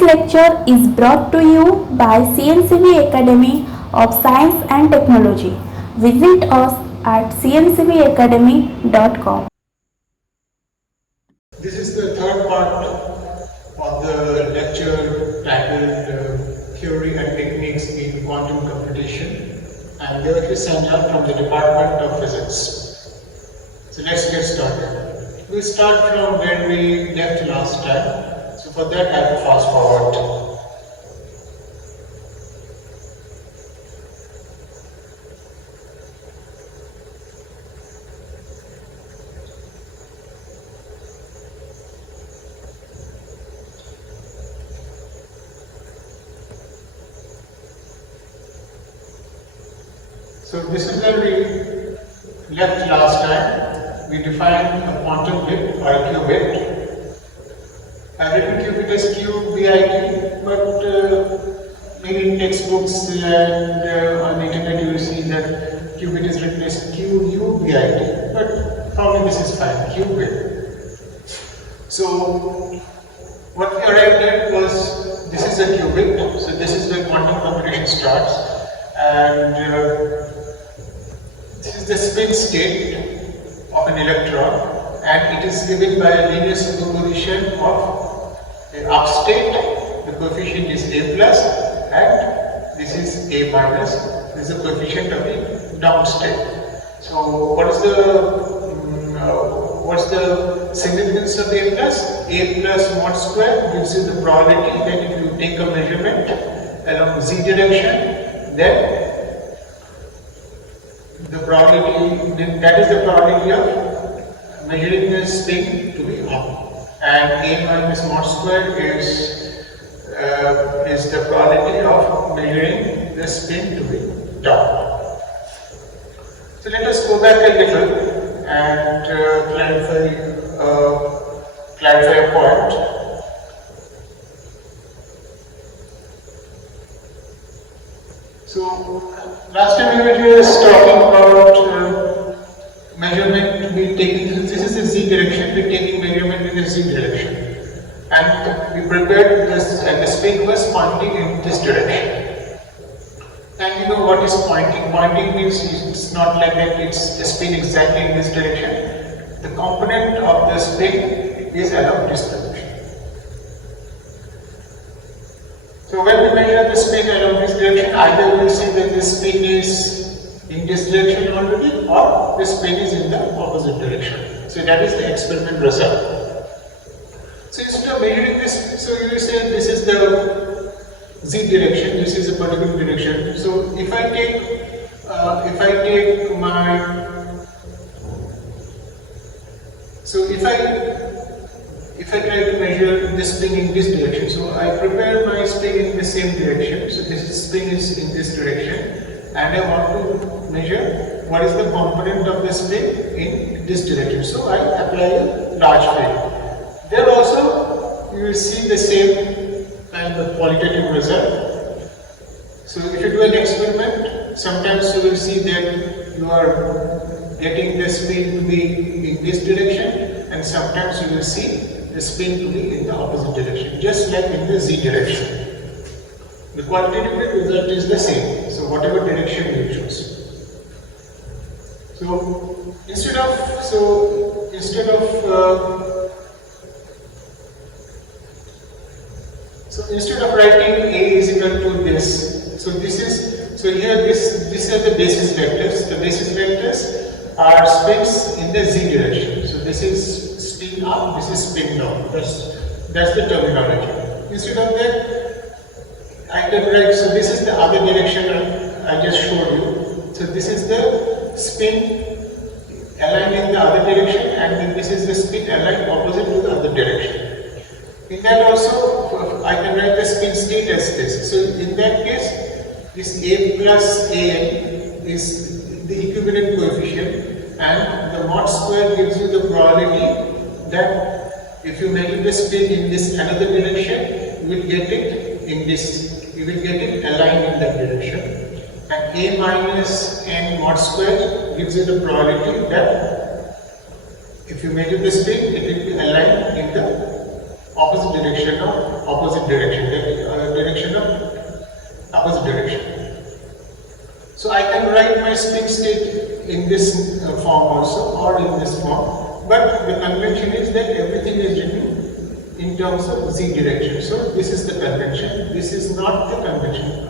This lecture is brought to you by CNCB Academy of Science and Technology. Visit us at cncbacademy.com. This is the third part of the lecture titled Theory and Techniques in Quantum Computation, and directly sent out from the Department of Physics. So let's get started. We'll start from where we left last time. So for that I will fast forward. So this is where we left last time. We defined a quantum bit or a qubit. I've written qubit as QBIT, but maybe in textbooks and on the internet you will see that qubit is written as QUBIT, but for me this is fine, qubit. So what we arrived at was, this is a qubit, so this is where quantum computation starts, and this is the spin state of an electron, and it is given by a linear superposition of the up state. The coefficient is A plus, and this is A minus. This is the coefficient of the down state. So what's the significance of A plus? A plus mod square gives you the probability that if you take a measurement along z direction, then the probability, that is the probability of measuring the spin to be up, and A minus mod square is the probability of measuring the spin to be down. So let us go back a little and clarify a point. So last time we were just talking about measurement to be taken. This is the z direction. We are taking measurement in the z direction, and we prepared this, and the spin was pointing in this direction. And you know what is pointing? Pointing means it's not like that. It's the spin exactly in this direction. The component of the spin is along this direction. So when we measure the spin along this direction, either we will see that the spin is in this direction already, or the spin is in the opposite direction. So that is the experiment result. So instead of measuring this, so you will say this is the z direction, this is a particular direction. So if I take if I try to measure the spin in this direction, so I prepare my spin in the same direction. So this spin is in this direction, and I want to measure what is the component of the spin in this direction. So I apply a large field. There also you will see the same kind of qualitative result. So if you do an experiment, sometimes you will see that you are getting the spin to be in this direction, and sometimes you will see the spin to be in the opposite direction, just like in the z direction. The qualitative result is the same, so whatever direction you choose. So instead of writing A is equal to this, so here these are the basis vectors. The basis vectors are spins in the z direction. So this is spin up, this is spin down. That's the terminology. Instead of that, I can write, so this is the other direction I just showed you. So this is the spin aligned in the other direction, and then this is the spin aligned opposite to the other direction. In that also, I can write the spin state as this. So in that case, this A plus AN is the equivalent coefficient, and the mod square gives you the probability that if you measure the spin in this another direction, you will get it in this, you will get it aligned in that direction. And A minus N mod square gives you the probability that if you measure the spin, it will be aligned in the opposite direction of opposite direction, direction of opposite direction. So I can write my spin state in this form also, or in this form, but the convention is that everything is written in terms of z direction. So this is the convention, this is not the convention.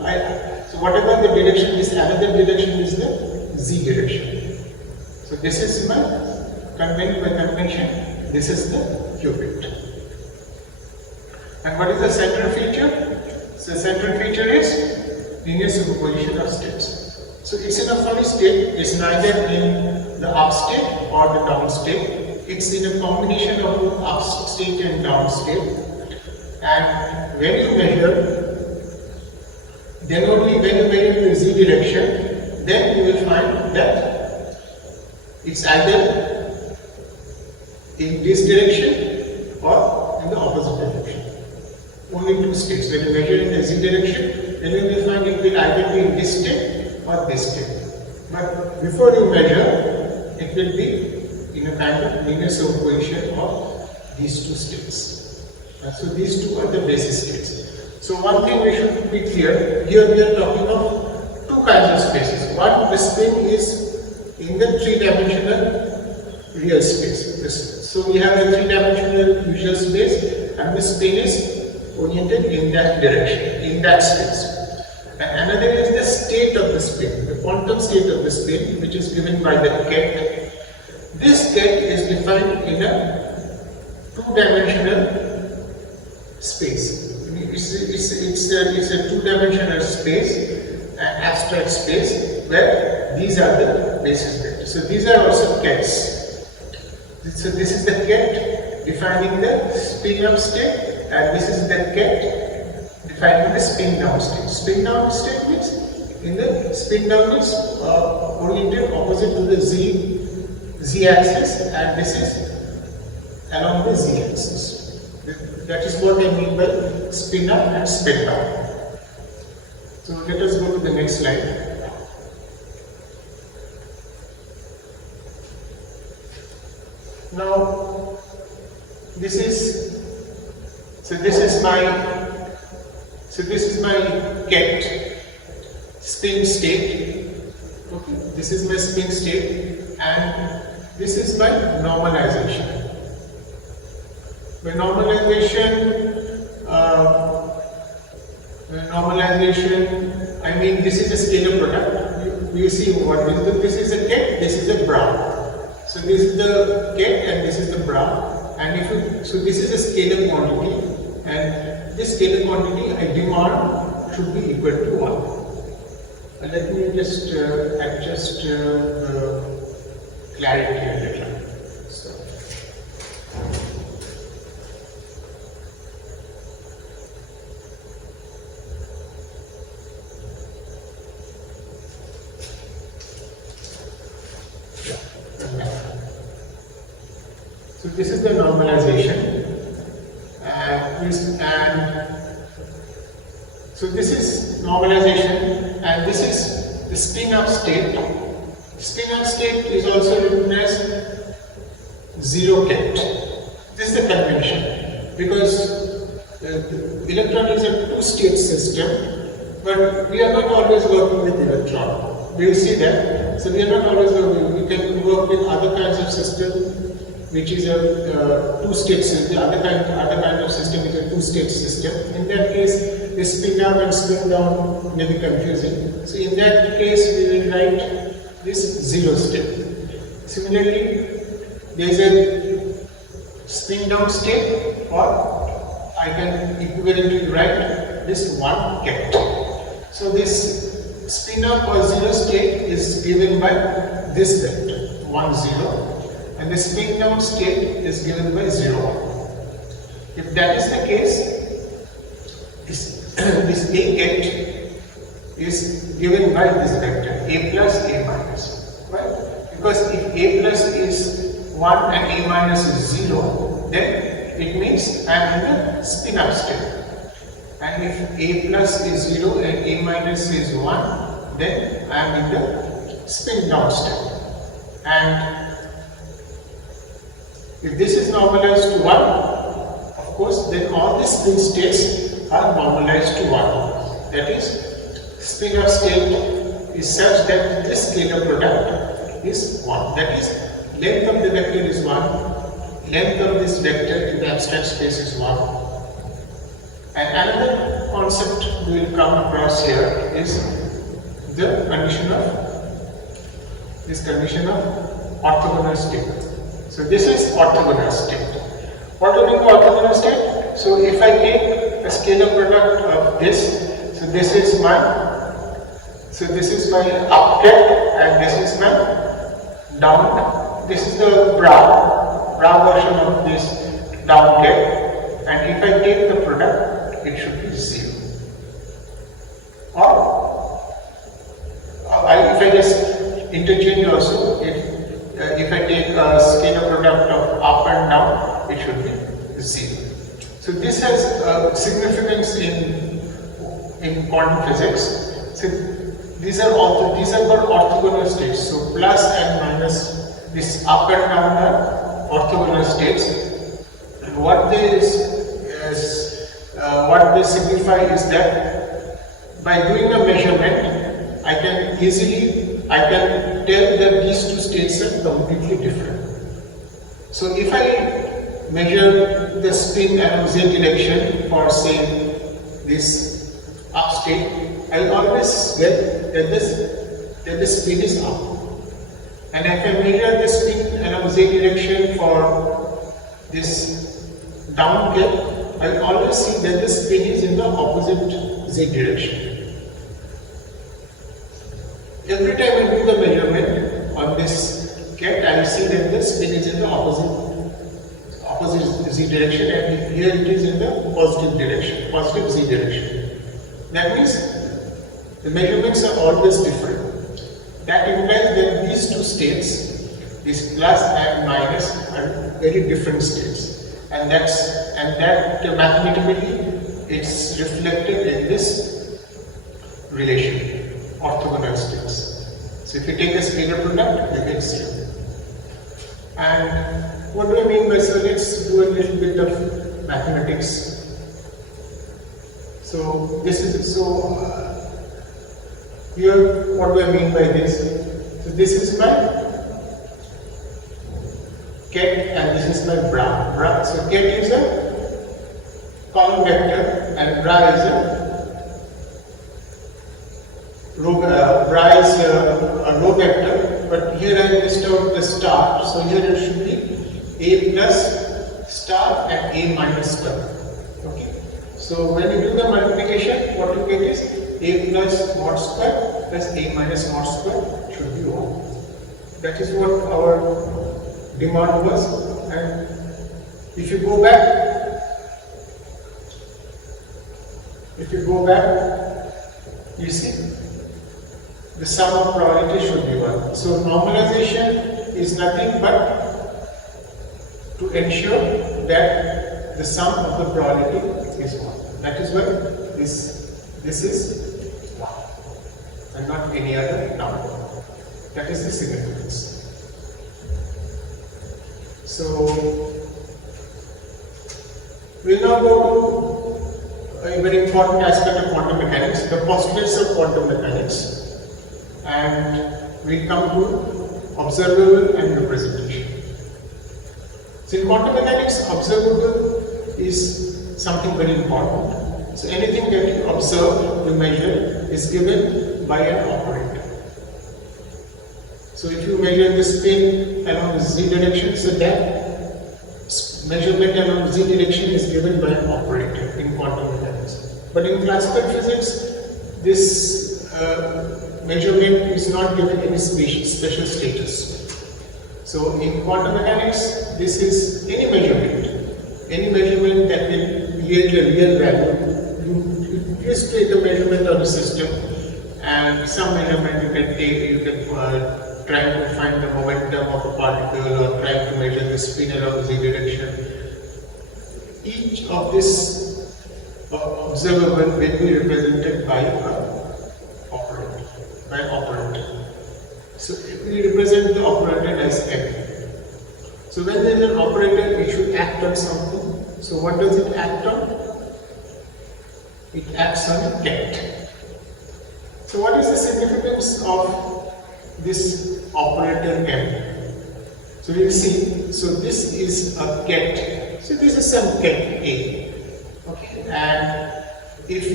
So whatever the direction is, another direction is the z direction. So this is my convention, this is the qubit. And what is the central feature? So central feature is linear superposition of states. So it's in a funny state, it's neither in the up state or the down state. It's in a combination of both up state and down state. And when you measure, then only when you measure the z direction, then you will find that it's either in this direction or in the opposite direction. Only two states. When you measure in the z direction, then you will find it will either be in this state or this state. But before you measure, it will be in a kind of linear superposition of these two states. So these two are the basis states. So one thing we should be clear, here we are talking of two kinds of spaces. One, the spin is in the three-dimensional real space. So we have a three-dimensional visual space, and the spin is oriented in that direction, in that space. And another is the state of the spin, the quantum state of the spin, which is given by the ket. This ket is defined in a two-dimensional space. It's a two-dimensional space, an abstract space, where these are the basis vectors. So these are also kets. So this is the ket defining the spin up state, and this is the ket defining the spin down state. Spin down state means in the spin down is oriented opposite to the z axis, and this is along the z axis. That is what I mean by spin up and spin down. So let us go to the next slide. Now this is my ket spin state. Okay, this is my spin state, and this is my normalization. By normalization, I mean this is a scalar product. You see what is the, this is a ket, this is a bra. So this is the ket and this is the bra, and so this is a scalar quantity, and this scalar quantity I demand should be equal to 1. And let me just adjust clarity a little. So this is the normalization, and so this is normalization, and this is the spin up state. Spin up state is also written as zero ket. This is the convention, because the electron is a two-state system, but we are not always working with electron. We will see that. So we are not always working. We can work with other kinds of systems, which is a two-state system. Other kind of system is a two-state system. In that case, the spin up and spin down may be confusing. So in that case, we will write this zero state. Similarly, there is a spin down state, or I can equivalently write this one ket. So this spin up or zero state is given by this vector 1 0. And the spin down state is given by 0, 1. If that is the case, this A ket is given by this vector A plus A minus, right? Because if A plus is 1 and A minus is 0, then it means I am in the spin up state. And if A plus is 0 and A minus is 1, then I am in the spin down state. And if this is normalized to 1, of course, then all the spin states are normalized to 1. That is, spin of state is such that this scalar product is 1. That is, length of the vector is 1, length of this vector in the abstract space is 1. And another concept we will come across here is the condition of orthogonal state. So this is orthogonal state. What do you mean by orthogonal state? So if I take a scalar product of this, so this is my up ket and this is my down. This is the bra version of this down ket, and if I take the product, it should be 0. Or if I just interchange also, if I take a scalar product of up and down, it should be 0. So this has significance in quantum physics. So these are called orthogonal states. So plus and minus, this up and down are orthogonal states. And what they signify is that by doing a measurement, I can tell that these two states are completely different. So if I measure the spin along z direction for, say, this up state, I will always get that the spin is up. And if I measure the spin along z direction for this down ket, I will always see that the spin is in the opposite z direction. Every time I do the measurement on this ket, I will see that the spin is in the opposite z direction, and here it is in the positive z direction. That means the measurements are always different. That implies that these two states, this plus and minus, are very different states, and that mathematically it's reflected in this relation, orthogonal states. So if you take a scalar product, you get 0. And what do I mean by, so let's do a little bit of mathematics. So this is here, what do I mean by this? So this is my ket and this is my bra. So ket is a column vector and bra is a row vector, but here I missed out the star, so here it should be a plus star and a minus star. Okay. So when you do the multiplication, what you get is a plus mod square plus a minus mod square should be 1. That is what our demand was. And if you go back, you see the sum of probability should be 1. So normalization is nothing but to ensure that the sum of the probability is 1. That is why this is 1 and not any other number. That is the significance. So we will now go to a very important aspect of quantum mechanics, the postulates of quantum mechanics, and we come to observable and representation. So in quantum mechanics, observable is something very important. So anything that you observe, you measure, is given by an operator. So if you measure the spin along the z direction, so that measurement along z direction is given by an operator in quantum mechanics. But in classical physics, this measurement is not given any special status. So in quantum mechanics, this is any measurement that will yield a real value. You just take a measurement of the system, and some measurement you can take, you can try to find the momentum of a particle or try to measure the spin along z direction. Each of this observable will be represented by an operator. So we represent the operator as M. So when there is an operator, it should act on something. So what does it act on? It acts on get. So what is the significance of this operator m? So you see, so this is a get. So this is some get a. Okay, and if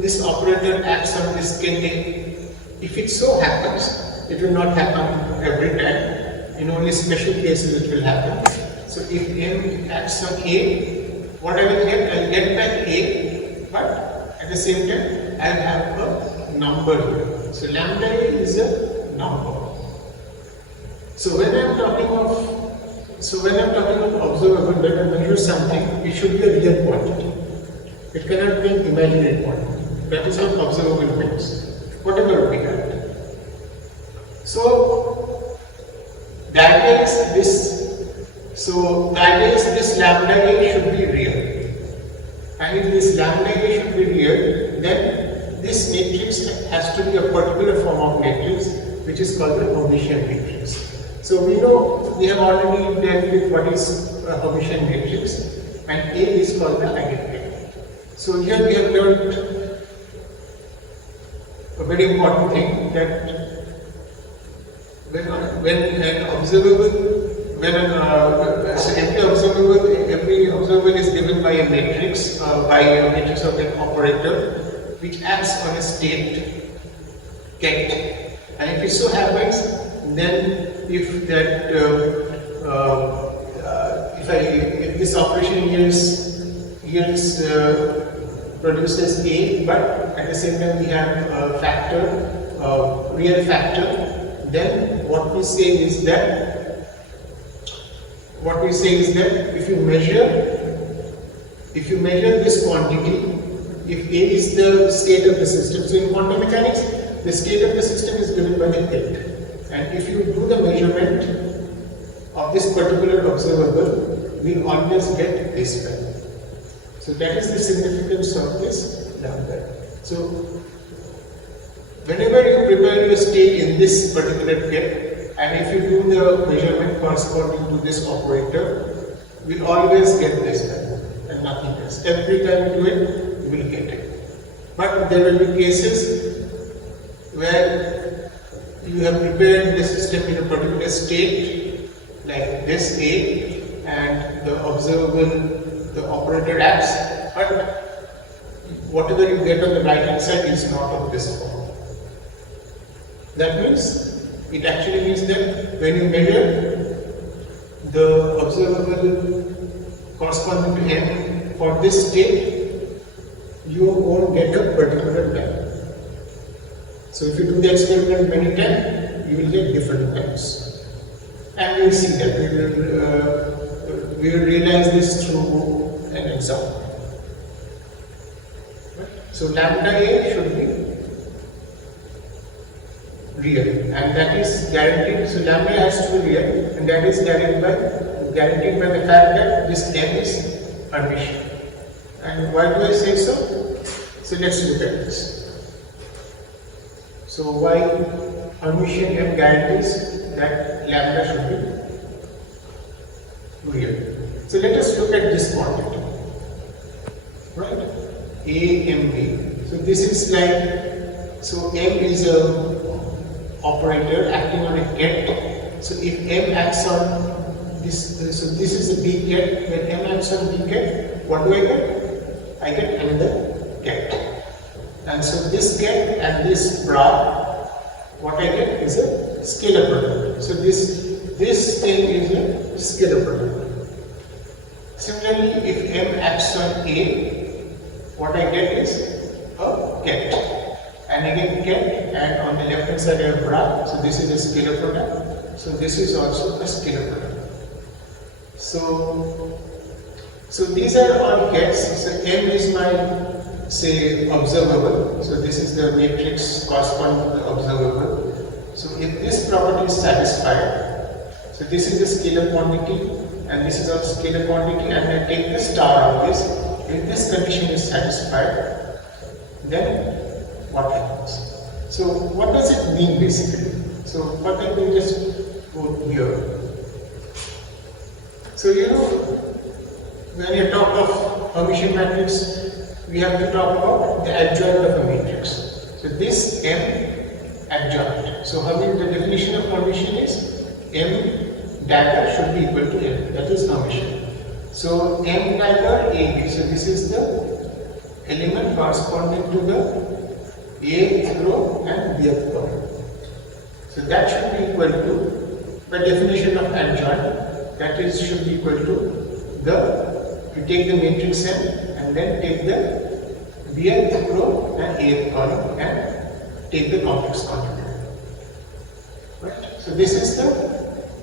this operator acts on this get a, if it so happens, it will not happen every time. In only special cases it will happen. So if m acts on a, what I will get? I will get back a, but at the same time I will have a number here. So lambda a is a number. So when I am talking of observable, when I measure something, it should be a real quantity. It cannot be an imaginary quantity. That is what observable means. Whatever we have. So the idea is this lambda a should be real. And if this lambda a should be real, then this matrix has to be a particular form of matrix, which is called the Hermitian matrix. So we know, we have already dealt with what is a Hermitian matrix, and A is called the eigenvalue. So here we have learned a very important thing, that every observable is given by a matrix, by a matrix of an operator, which acts on a state get. And if it so happens, then if this operation produces A, but at the same time we have a factor, real factor, then what we say is that if you measure this quantity, if A is the state of the system, so in quantum mechanics, the state of the system is given by the get. And if you do the measurement of this particular observable, we will always get this value. So that is the significance of this lambda. So whenever you prepare your state in this particular get, and if you do the measurement corresponding to this operator, we will always get this value and nothing else. Every time you do it, you will get it. But there will be cases where you have prepared the system in a particular state, like this A, and the observable, the operator acts, but whatever you get on the right hand side is not of this form. That means, it actually means that when you measure the observable corresponding to M for this state, you won't get a particular value. So if you do the experiment many times, you will get different values. And we will see that. We will realize this through an example. So lambda A should be real, and that is guaranteed. So lambda has to be real, and that is guaranteed by the fact that this M is Hermitian. And why do I say so? So let's look at this. So why Hermitian M guarantees that lambda should be real? So let us look at this quantity, right? AMB. So this is like, so M is a operator acting on a get. So if M acts on this, so this is a B get. When M acts on B get, what do I get? I get another get. And so this get and this bra, what I get is a scalar product. So this thing is a scalar product. Similarly, if M acts on A, what I get is a get. And again get, and on the left hand side I have bra, so this is a scalar product. So this is also a scalar product. So these are all gets. So M is my, say, observable. So this is the matrix corresponding to the observable. So if this property is satisfied, so this is the scalar quantity, and this is also scalar quantity, and I take the star of this. If this condition is satisfied, then what happens? So what does it mean basically? So what I will just go here. So you know, when you talk of Hermitian matrix, we have to talk about the adjoint of a matrix. So this M adjoint. So the definition of Hermitian is M dagger should be equal to M. That is Hermitian. So M dagger A. So this is the element corresponding to the A row and B row. So that should be equal to, by definition of adjoint, that is should be equal to you take the matrix M and then take the Bth row and Ath column and take the complex conjugate. Right? So this is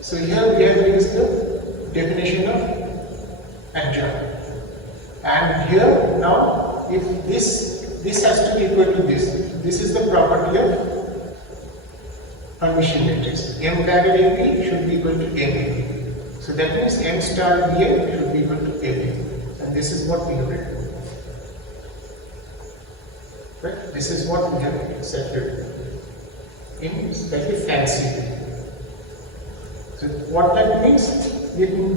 so here we have used the definition of adjoint. And here now, if this has to be equal to this is the property of Hermitian matrix. M dagger AB should be equal to MA. So that means M star BA should be equal to MA. And this is what we have written. Right? This is what we have accepted in slightly fancy way. So what that means?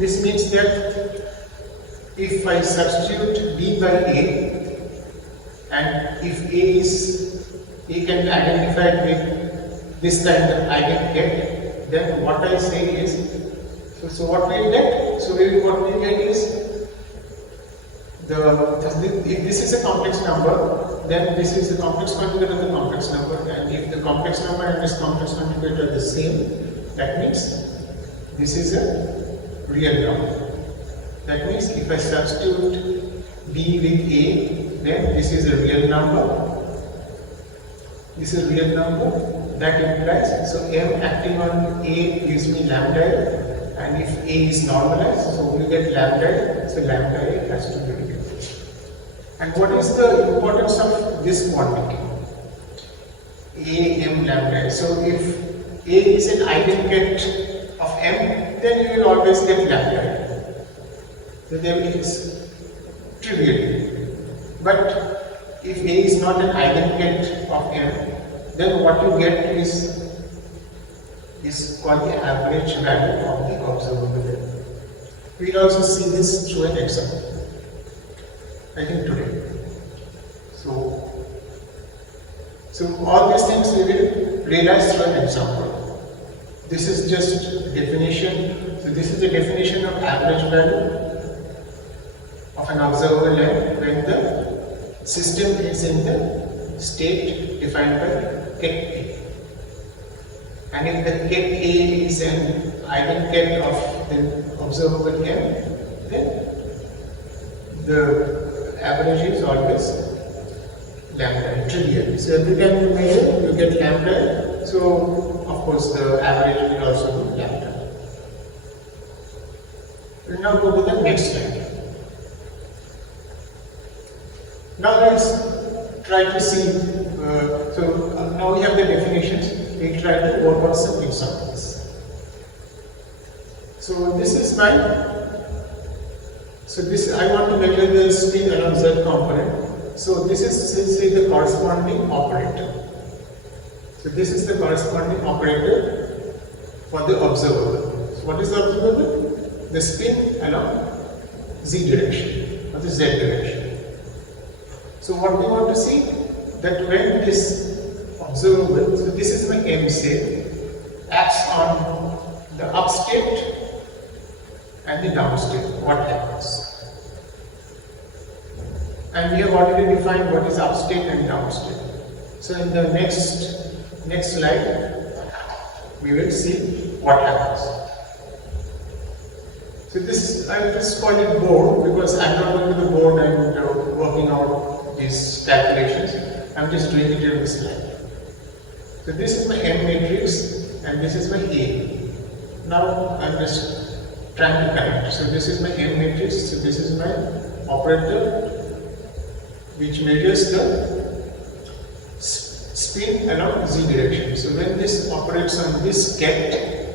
This means that if I substitute B by A, and if A can be identified with this kind of eigenket, then what I say is, so what we will get? So what we will get is, if this is a complex number, then this is the complex conjugate of the complex number, and if the complex number and this complex conjugate are the same, that means this is a real number. That means if I substitute B with A, then this is a real number. This is a real number. That implies, so M acting on A gives me lambda, and if A is normalized, so we get lambda, so lambda A has to be real. And what is the importance of this quantity? A, M, lambda. So if A is an eigenket of M, then you will always get lambda. So there is trivial. But if A is not an eigenket of M, then what you get is called the average value of the observable value. We will also see this through an example, I think today. So all these things we will realize through an example. This is just definition. So this is the definition of average value of an observable line when the system is in the state defined by ket A. And if the ket A is an eigenket of the observable M, then the average is always lambda, trivial. So every time you measure, you get lambda. So of course the average will also be lambda. We will now go to the next slide. Now let's try to see. Now we have the definitions. We try to work on some examples. So this is my. So this I want to measure the spin along Z component. So this is say the corresponding operator. So this is the corresponding operator for the observable. So what is the observable? The spin along Z direction or the Z direction. So what we want to see, that when this observable, so this is my M say, acts on the up state and the down state, what happens? And we have already defined what is up state and down state. So in the next slide, we will see what happens. So this, I will just call it board because I am not going to the board and working out these calculations. I am just doing it in this slide. So this is my M matrix and this is my A. Now I am just trying to connect. So this is my M matrix, so this is my operator which measures the spin along Z direction. So when this operates on this ket,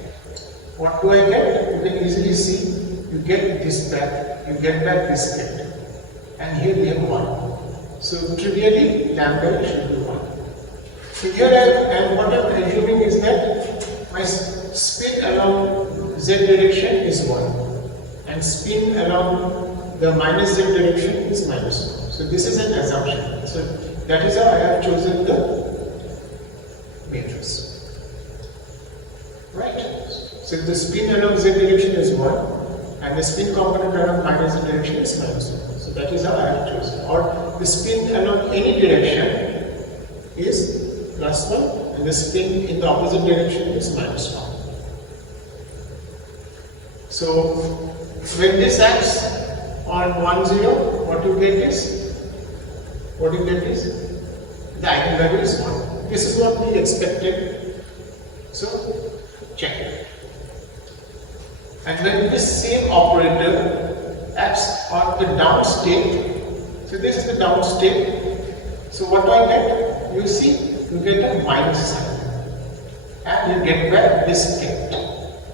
what do I get? You can easily see, you get this back, you get back this ket, and here we have 1. So trivially lambda should be 1. So here and what I am assuming is that my spin along Z direction is 1 and spin along the minus z direction is minus 1. So this is an assumption. So that is how I have chosen the matrix. Right? So the spin along z direction is 1 and the spin component along minus z direction is minus 1. So that is how I have chosen. Or the spin along any direction is plus 1 and the spin in the opposite direction is minus 1. So when this acts on 1 0, what you get is the eigenvalue is 1. This is what we expected. So check it. And when this same operator acts on the down state, so this is the down state. So what do I get? You see, you get a minus sign, and you get back this get.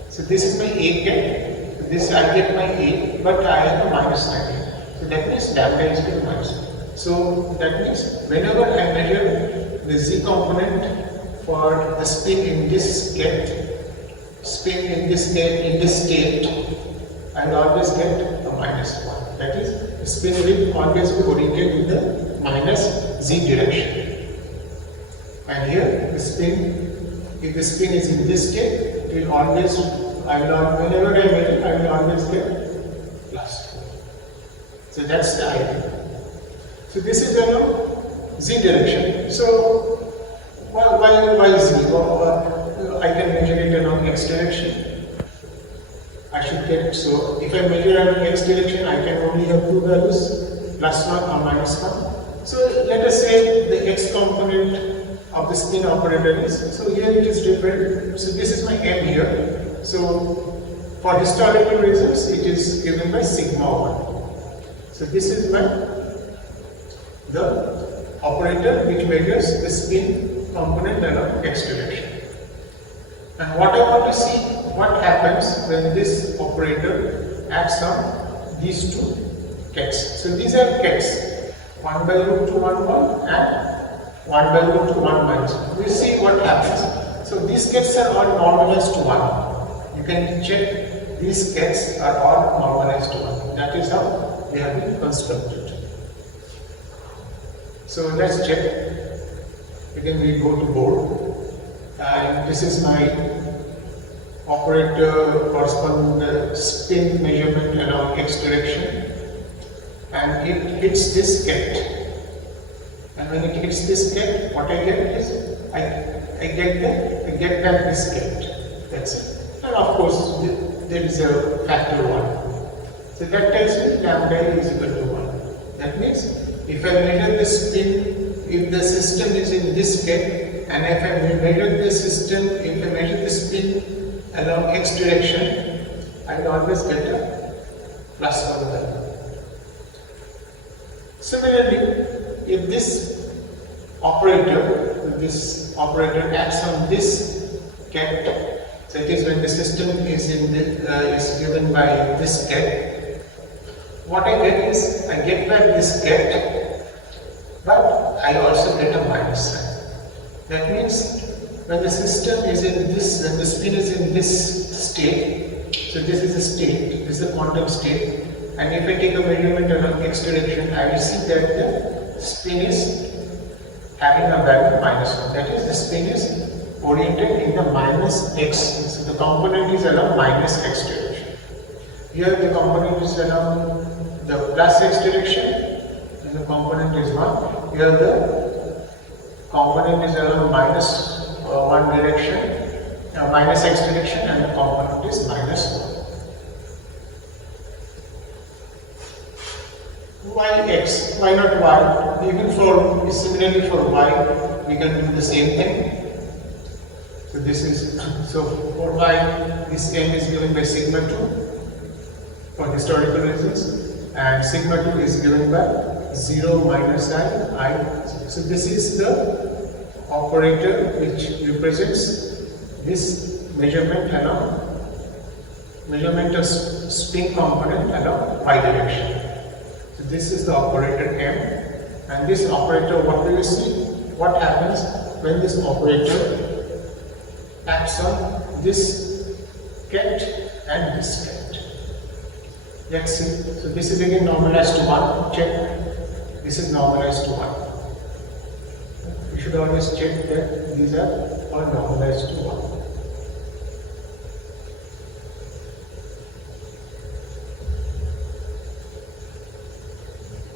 So this is my A get. So this I get my A, but I have a minus sign. So that means lambda is equal to minus 1. So that means whenever I measure the z component for the spin in this get, in this state, I will always get a minus 1. That is, the spin will always be oriented in the minus z direction. And here, the spin, if the spin is in this state, it will always, whenever I measure, I will always get plus 1. So that's the idea. So this is along z direction. So why z? I can measure it along x direction. I should get, so if I measure along x direction, I can only have two values, plus 1 or minus 1. So let us say the x component of the spin operator is, so here it is different. So this is my m here. So for historical reasons, it is given by sigma 1. So this is the operator which measures the spin component along x direction. And what I want to see, what happens when this operator acts on these two kets. So these are kets, 1 by root 2 1 1 and 1 by root 2 1 minus 1. We see what happens. So these kets are all normalized to 1. You can check, these kets are all normalized to 1. That is how they have been constructed. So let's check. Again we go to board. And this is my operator corresponding to the spin measurement along x direction, and it hits this ket. And when it hits this ket, what I get is I get back this ket. That's it. And of course there is a factor 1. So that tells me lambda is equal to 1. That means if I measure the spin, if the system is in this ket, and if I measure the system, if I measure the spin along x direction, I will always get a plus 1 value. Similarly, if this operator acts on this ket, so it is when the system is is given by this ket, what I get is I get back this ket, but I also get a minus sign. That means when the system is in this, when the spin is in this state, so this is a state, this is a quantum state, and if I take a measurement along x direction, I will see that the spin is having a value minus 1. That is, the spin is oriented in the minus x, so the component is along minus x direction. Here the component is along the plus x direction, and the component is 1. Here the component is along minus 1 direction, minus x direction, and the component is minus 1. Why x? Why not y? Even for, similarly for y, we can do the same thing. So this is, so for y, this m is given by sigma 2 for historical reasons, and sigma 2 is given by 0 minus I. So this is the operator which represents this measurement of spin component along y direction. So this is the operator m, and this operator, what do you see? What happens when this operator acts on this ket and this ket? Let's see. So this is again normalized to 1. Check. This is normalized to 1. You should always check that these are all normalized to 1.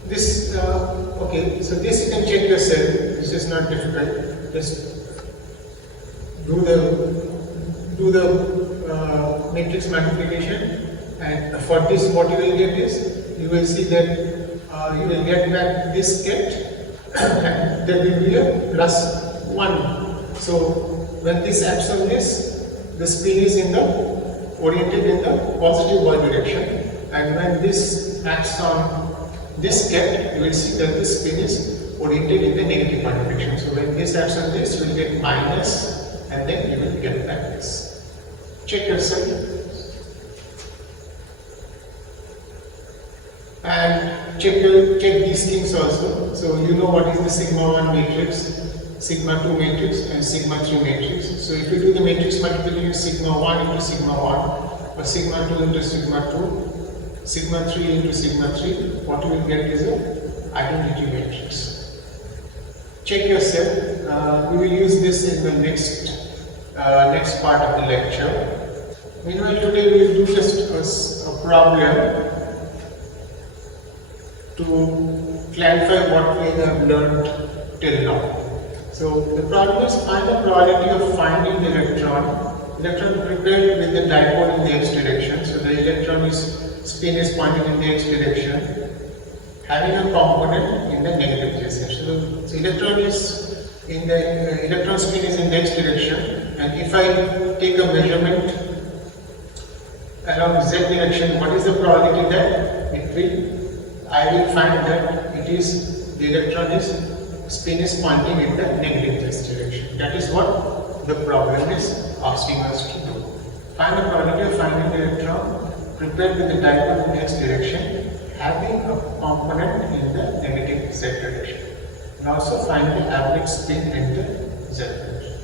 This, okay, so this you can check yourself. This is not difficult. Just do the matrix multiplication, and for this what you will get is, you will see that you will get back this get, and there will be a plus 1. So when this acts on this, the spin is oriented in the positive y direction, and when this acts on this get, you will see that the spin is oriented in the negative y direction. So when this acts on this, you will get minus, and then you will get back this. Check yourself. And check these things also. So you know what is the sigma 1 matrix, sigma 2 matrix, and sigma 3 matrix. So if you do the matrix multiplication, sigma 1 into sigma 1, or sigma 2 into sigma 2, sigma 3 into sigma 3, what you will get is an identity matrix. Check yourself. We will use this in the next part of the lecture. Meanwhile, today we will do just a problem to clarify what we have learned till now. So the problem is, find the probability of finding the electron prepared with the dipole in the x direction. So the electron spin is pointing in the x direction, having a component in the negative z section. So electron spin is in the x direction, and if I take a measurement along z direction, what is the probability that I will find that the electron spin is pointing in the negative z direction. That is what the problem is asking us to do. Find the probability of finding the electron prepared with the dipole in the x direction, having a component in the negative z direction, and also find the average spin in the z direction.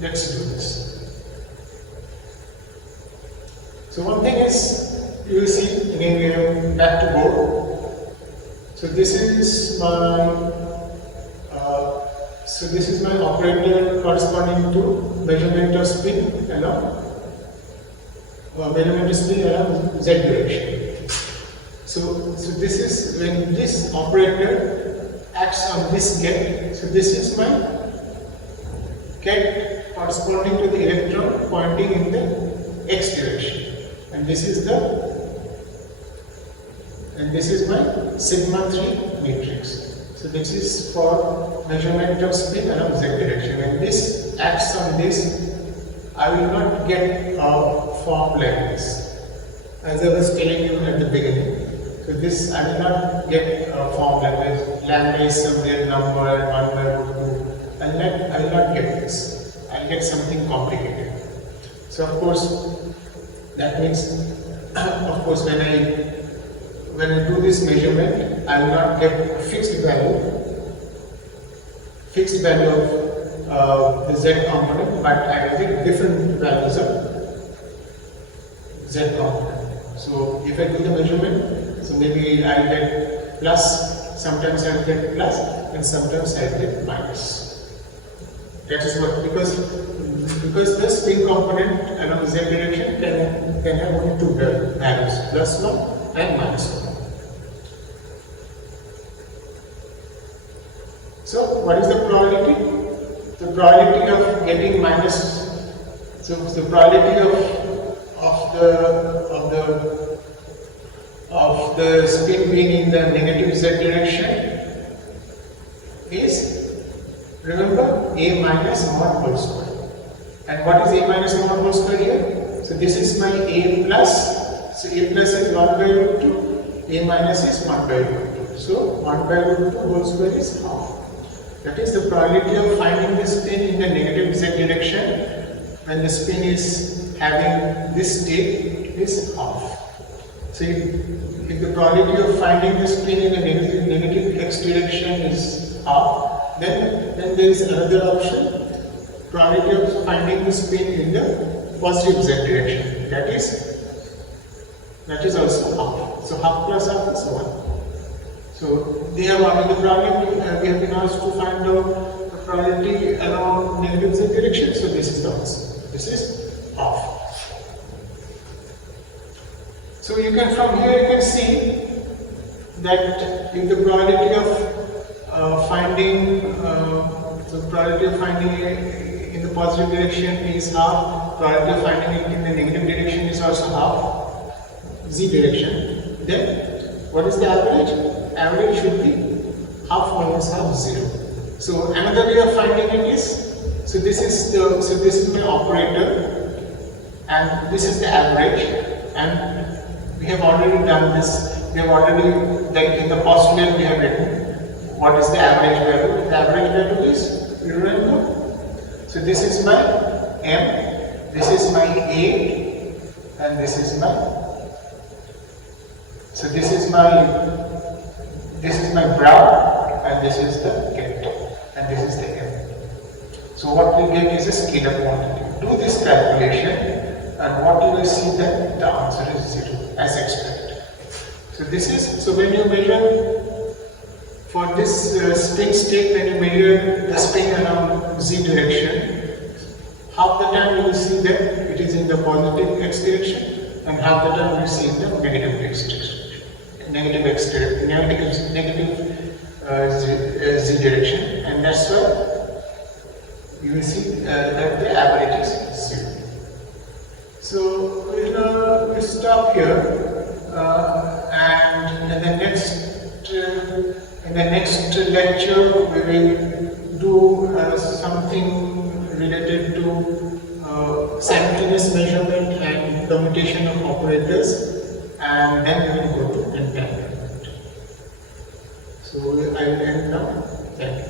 Let's do this. So one thing is, you will see again we have back to board. So this is my operator corresponding to measurement of spin along z direction. So this is when this operator acts on this get. So this is my get corresponding to the electron pointing in the x direction, and this is my sigma 3 matrix. So this is for measurement of spin along z direction. When this acts on this, I will not get a form like this, as I was telling you at the beginning. So this, I will not get a form like this. Lambda is some real number and 1 by root 2. I will not get this. I will get something complicated. So of course, that means, of course, when I do this measurement, I will not get a fixed value of the z component, but I will get different values of z component. So if I do the measurement, so maybe I will get plus, sometimes I will get plus, and sometimes I will get minus. That is what, because the spin component along the z direction can have only two values, plus 1 and minus 1. So what is the probability? The probability of getting minus, so the probability of the spin being in the negative z direction is, remember, a minus mod whole square. And what is a minus mod whole square here? So this is my a plus. So a plus is 1 by root 2, a minus is 1 by root 2. So 1 by root 2 whole square is half. That is the probability of finding the spin in the negative z direction when the spin is having this state is half. So if the probability of finding the spin in the negative x direction is half, then there is another option, probability of finding the spin in the positive z direction. That is, that is also half. So half plus half is 1. So they have the problem we have been asked to find out the probability along negative z direction. So this is the answer. This is half. So you can, from here you can see that if the probability of finding in the positive direction is half, probability of finding it in the negative direction is also half, z direction, then what is the average? Average should be half minus half 0. So another way of finding it is, this is my operator and this is the average, and we have already done this. We have already, like in the postulate we have written what is the average value. The average value is, you remember? So this is my M, this is my A, and this is my, so this is my brow, and this is the get, and this is the M. So what we get is a scalar quantity. Do this calculation, and what you will see that the answer is 0 as expected. So this is, so when you measure for this spin state, when you measure the spin along z direction, half the time you will see that it is in the positive x direction, and half the time you will see in the negative x direction, z direction, and that's why you will see that the average is 0. So we'll stop here. And in the next lecture we will do something related to simultaneous measurement and computation of operators, and then we will go to entanglement. So I will end now. Thank you.